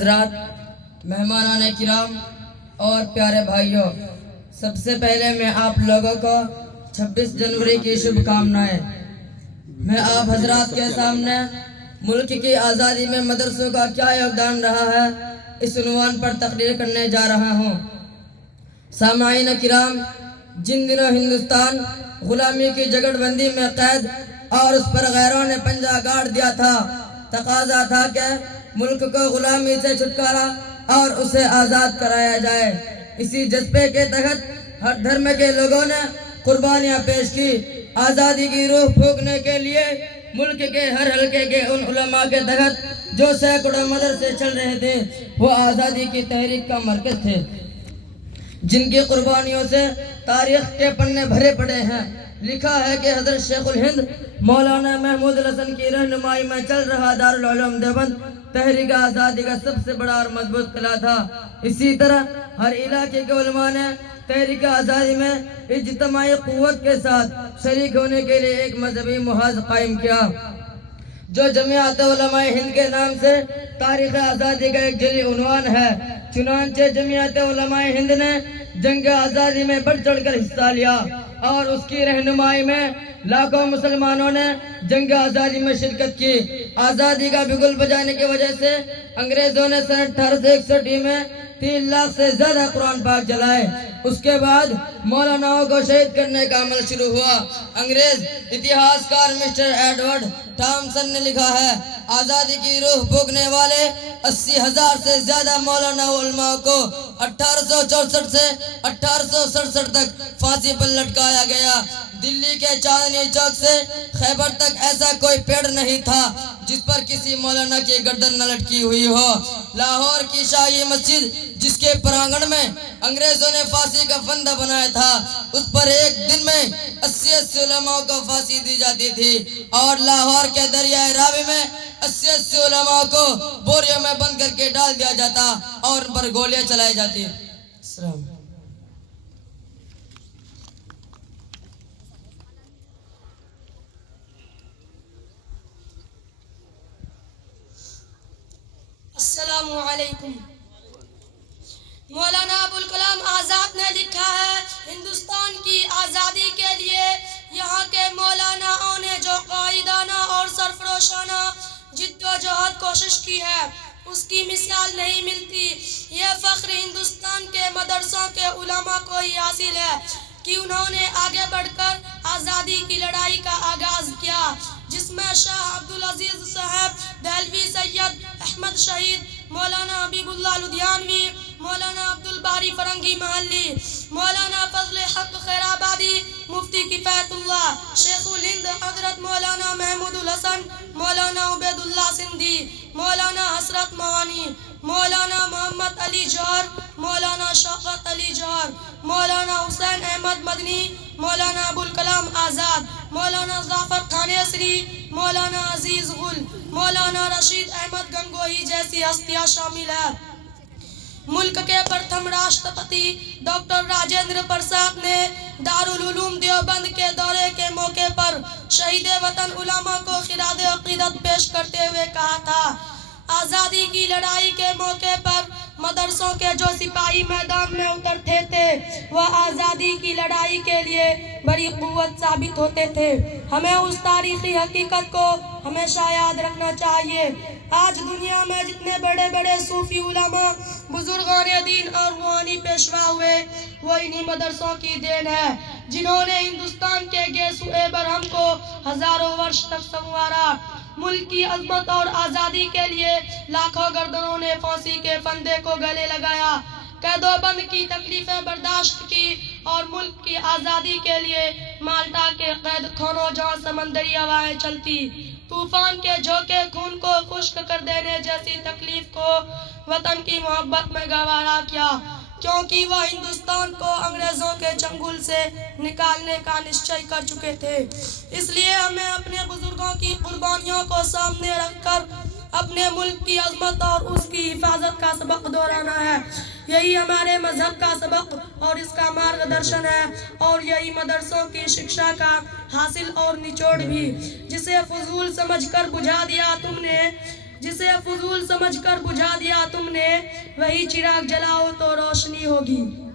حضرات، مہمانان کرام اور پیارے بھائیوں، سب سے پہلے میں آپ لوگوں کو 26 جنوری کی شبھ کامنائیں۔ میں آپ حضرات کے سامنے ملک کی آزادی میں مدرسوں کا کیا یوگدان رہا ہے اس عنوان پر تقریر کرنے جا رہا ہوں۔ سامعین کرام، جن دنوں ہندوستان غلامی کی جگڑ بندی میں قید اور اس پر غیروں نے پنجہ گاڑ دیا تھا، تقاضا تھا کہ ملک کو غلامی سے چھٹکارا اور اسے آزاد کرایا جائے۔ اسی جذبے کے تحت ہر دھرم کے لوگوں نے قربانیاں پیش کی۔ آزادی کی روح پھونکنے کے لیے ملک کے ہر حلقے کے ان علماء کے تحت جو سینکڑوں مدرسے چل رہے تھے، وہ آزادی کی تحریک کا مرکز تھے، جن کی قربانیوں سے تاریخ کے پنے بھرے پڑے ہیں۔ لکھا ہے کہ حضرت شیخ الہند مولانا محمود الحسن کی رہنمائی میں چل رہا دارالعلوم دیوبند تحریک آزادی کا سب سے بڑا اور مضبوط قلعہ تھا۔ اسی طرح ہر علاقے کے علماء نے تحریک آزادی میں اجتماعی قوت کے ساتھ شریک ہونے کے لیے ایک مذہبی محاذ قائم کیا، جو جمعیت علماء ہند کے نام سے تاریخ آزادی کا ایک جعلی عنوان ہے۔ چنانچہ جمعیت علماء ہند نے جنگ آزادی میں بڑھ چڑھ کر حصہ لیا اور اس کی رہنمائی میں لاکھوں مسلمانوں نے جنگ آزادی میں شرکت کی۔ آزادی کا بگل بجانے کی وجہ سے انگریزوں نے سن 1861 میں 3 لاکھ سے زیادہ قرآن پاک جلائے۔ اس کے بعد مولاناؤں کو شہید کرنے کا عمل شروع ہوا۔ انگریز اتہاس کار مسٹر ایڈورڈ ٹامسن نے لکھا ہے، آزادی کی روح پھونکنے والے 80,000 سے زیادہ مولانا علماء کو 1864 سے 1867 تک پھانسی پر لٹکایا گیا۔ دلی کے چاندنی چوک سے خیبر تک ایسا کوئی پیڑ نہیں تھا جس پر کسی مولانا کی گردن نہ لٹکی ہوئی ہو۔ لاہور کی شاہی مسجد، جس کے پرانگن میں انگریزوں نے پھانسی کا پھندا بنایا تھا، اس پر ایک دن میں 80 علماء کو پھانسی دی جاتی تھی، اور لاہور کے دریائے راوی میں 80 علماء کو بوریوں میں بند کر کے ڈال دیا جاتا اور ان پر گولیاں چلائی جاتی۔ السلام علیکم۔ مولانا ابوالکلام آزاد نے لکھا ہے، ہندوستان کی آزادی کے لیے یہاں کے مولاناؤں نے جو قائدانہ اور سرفروشانہ جد و جہد کوشش کی ہے، اس کی مثال نہیں ملتی۔ یہ فخر ہندوستان کے مدرسوں کے علماء کو ہی حاصل ہے کہ انہوں نے آگے بڑھ کر آزادی کی لڑائی کا آغاز کیا، جس میں شاہ عبدالعزیز صاحب دہلوی، سید احمد شہید، مولانا حبیب اللہ لدھیانوی، مولانا عبدالباری فرنگی محلی، مولانا فضل حق خیرآبادی، مفتی کفایت اللہ، شیخ الہند حضرت مولانا محمود الحسن، مولانا عبید اللہ سندھی، مولانا حسرت موانی، مولانا محمد علی جوہر، مولانا شوکت علی جوہر، مولانا حسین احمد مدنی، مولانا ابوالکلام آزاد، مولانا ظفر خان اسری، مولانا عزیز غل، مولانا رشید احمد گنگوہی جیسی ہستیاں شامل ہیں۔ ملک کے پرتھم راشٹرپتی ڈاکٹر راجندر پرساد نے دارالعلوم دیوبند کے دورے کے موقع پر شہید وطن علماء کو خراج عقیدت پیش کرتے ہوئے کہا تھا، آزادی کی لڑائی کے موقع پر مدرسوں کے جو سپاہی میدان میں اترتے تھے، وہ آزادی کی لڑائی کے لیے بڑی قوت ثابت ہوتے تھے۔ ہمیں اس تاریخی حقیقت کو ہمیشہ یاد رکھنا چاہیے۔ آج دنیا میں جتنے بڑے بڑے صوفی علماء، بزرگان دین اور روحانی پیشوا ہوئے، وہ انہی مدرسوں کی دین ہے، جنہوں نے ہندوستان کے گیسوئے برہم کو ہزاروں ورش تک سنوارا۔ ملک کی عظمت اور آزادی کے لیے لاکھوں گردنوں نے پھانسی کے پھندے کو گلے لگایا، قید و بند کی تکلیفیں برداشت کی، اور ملک کی آزادی کے لیے مالٹا کے قید خانوں جہاں سمندری ہوائیں چلتی، طوفان کے جھونکے خون کو خشک کر دینے جیسی تکلیف کو وطن کی محبت میں گوارا کیا، کیونکہ وہ ہندوستان کو انگریزوں کے چنگل سے نکالنے کا نشچے کر چکے تھے۔ اس لیے ہمیں اپنے بزرگوں کی قربانیوں کو سامنے رکھ کر اپنے ملک کی عظمت اور اس کی حفاظت کا سبق دہرانا ہے۔ یہی ہمارے مذہب کا سبق اور اس کا مارگدرشن ہے، اور یہی مدرسوں کی شکشا کا حاصل اور نچوڑ بھی، جسے فضول سمجھ کر بجھا دیا تم نے جسے فضول سمجھ کر بجھا دیا تم نے، وہی چراغ جلاؤ تو روشنی ہوگی۔